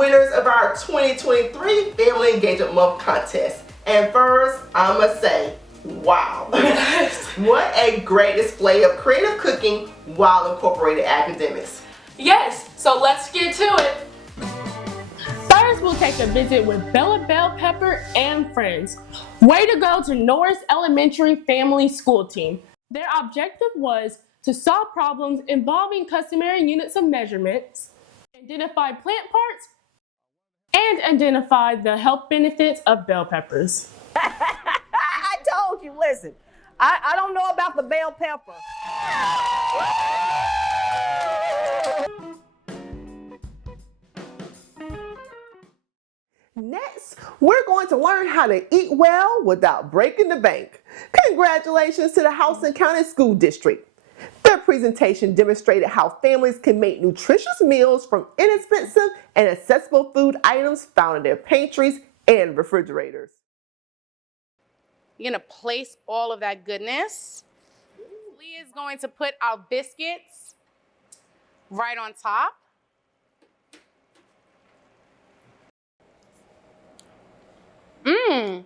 winners of our 2023 Family Engagement Month contest. And first, I must say, wow. What a great display of creative cooking while incorporating academics. Yes, so let's get to it. First, we'll take a visit with Bella Bell Pepper and friends. Way to go to Norris Elementary Family School Team. Their objective was to solve problems involving customary units of measurements, identify plant parts, and identify the health benefits of bell peppers. I told you, listen, I don't know about the bell pepper. Next, we're going to learn how to eat well without breaking the bank. Congratulations to the House and County School District. Their presentation demonstrated how families can make nutritious meals from inexpensive and accessible food items found in their pantries and refrigerators. You're gonna place all of that goodness. Leah's going to put our biscuits right on top. Mmm.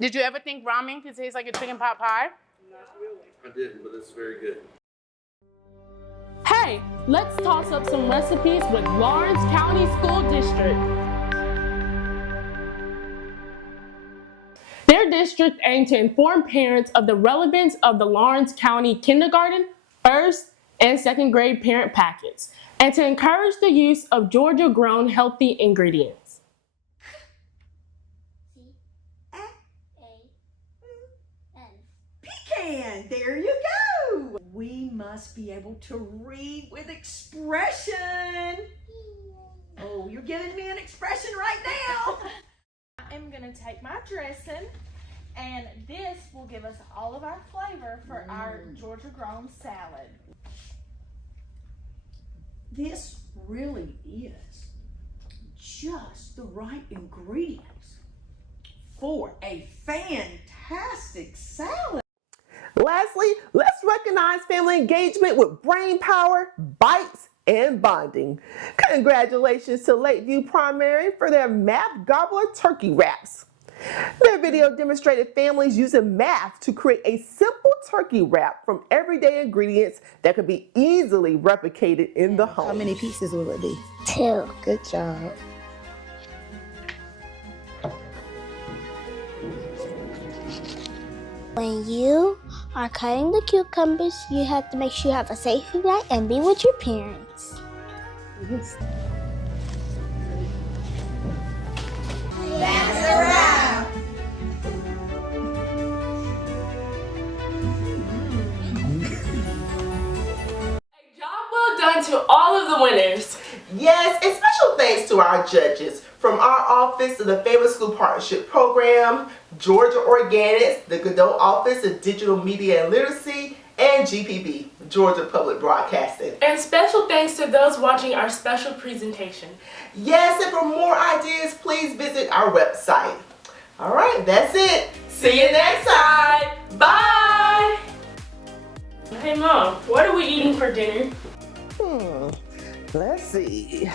Did you ever think ramen could taste like a chicken pot pie? Not really. I didn't, but it's very good. Hey, let's toss up some recipes with Lawrence County School District. Their district aimed to inform parents of the relevance of the Lawrence County kindergarten, first, and second grade parent packets, and to encourage the use of Georgia-grown healthy ingredients. Pecan, there you go. We must be able to read with expression. Oh, you're giving me an expression right now. I'm gonna take my dressing, and this will give us all of our flavor for our Georgia grown salad. This really is just the right ingredients for a fantastic salad. Lastly, let's recognize family engagement with brain power, bites, and bonding. Congratulations to Lakeview Primary for their Math Gobbler turkey wraps. Their video demonstrated families using math to create a simple turkey wrap from everyday ingredients that could be easily replicated in the home. How many pieces will it be? 2. Good job. When you are cutting the cucumbers, you have to make sure you have a safety net and be with your parents. Yes. That's a wrap. Job well done to all of the winners. Yes, and special thanks to our judges from our office of the Family School Partnership Program, Georgia Organics, the Godot Office of Digital Media and Literacy, and GPB, Georgia Public Broadcasting. And special thanks to those watching our special presentation. Yes, and for more ideas, please visit our website. All right, that's it. See you next time. Bye. Hey Mom, what are we eating for dinner? Let's see.